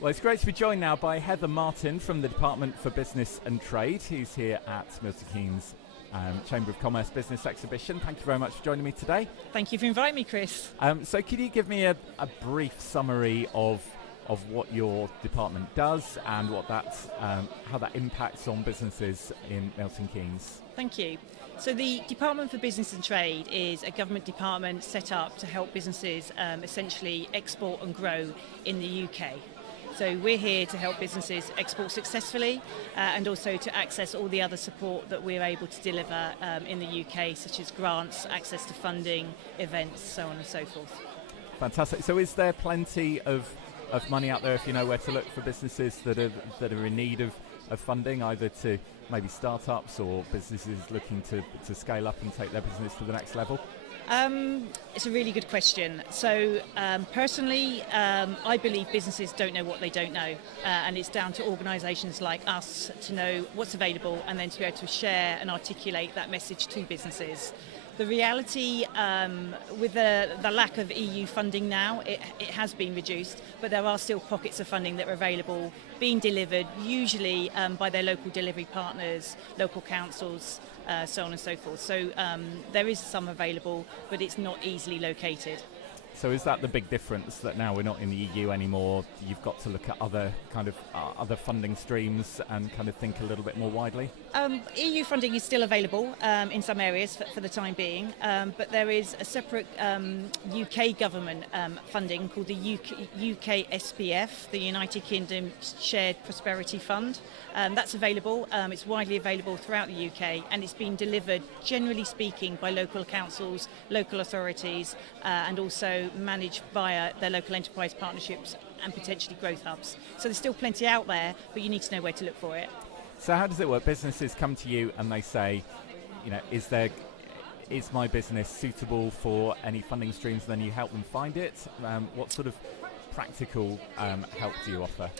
Well, it's great to be joined now by Heather Martin from the Department for Business and Trade, who's here at Milton Keynes Chamber of Commerce Business Exhibition. Thank you very much for joining me today. Thank you for inviting me, Chris. So could you give me a brief summary of what your department does and what how that impacts on businesses in Milton Keynes? Thank you. So the Department for Business and Trade is a government department set up to help businesses essentially export and grow in the UK. So we're here to help businesses export successfully and also to access all the other support that we're able to deliver in the UK, such as grants, access to funding, events, so on and so forth. Fantastic. So is there plenty of money out there, if you know where to look, for businesses that are in need of funding, either to maybe startups or businesses looking to scale up and take their business to the next level? It's a really good question. So personally, I believe businesses don't know what they don't know, and it's down to organisations like us to know what's available and then to be able to share and articulate that message to businesses. The reality with the lack of EU funding now, it has been reduced, but there are still pockets of funding that are available, being delivered usually by their local delivery partners, local councils, so on and so forth. So there is some available, but it's not easily located. So is that the big difference, that now we're not in the EU anymore, you've got to look at other other funding streams and kind of think a little bit more widely? EU funding is still available in some areas for the time being, but there is a separate UK government funding called the UK SPF, the United Kingdom Shared Prosperity Fund. That's available, it's widely available throughout the UK, and it's been delivered, generally speaking, by local councils, local authorities, and also managed via their local enterprise partnerships and potentially growth hubs. So there's still plenty out there, but you need to know where to look for it. So how does it work? Businesses come to you and they say, is my business suitable for any funding streams? Then you help them find it. What sort of practical help do you offer?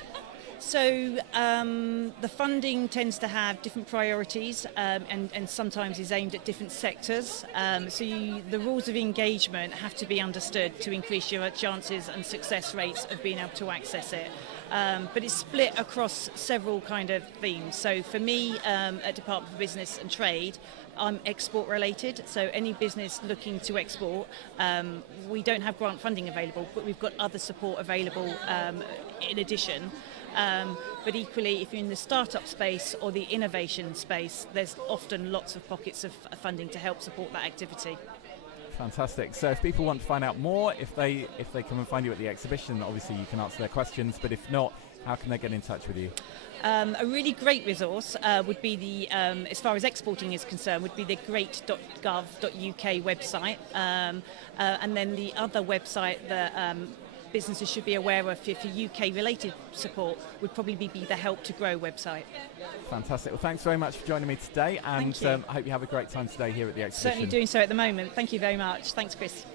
So the funding tends to have different priorities and sometimes is aimed at different sectors. The rules of engagement have to be understood to increase your chances and success rates of being able to access it. But it's split across several kind of themes. So for me, at Department for Business and Trade, I'm export related, so any business looking to export, we don't have grant funding available, but we've got other support available in addition. But equally, if you're in the startup space or the innovation space, there's often lots of pockets of funding to help support that activity. Fantastic. So if people want to find out more, if they come and find you at the exhibition, obviously you can answer their questions, but if not, how can they get in touch with you? A really great resource would be as far as exporting is concerned, would be the great.gov.uk website. And then the other website that businesses should be aware of for UK related support would probably be the Help to Grow website. Fantastic. Well, thanks very much for joining me today, and I hope you have a great time today here at the exhibition. Certainly doing so at the moment. Thank you very much. Thanks, Chris.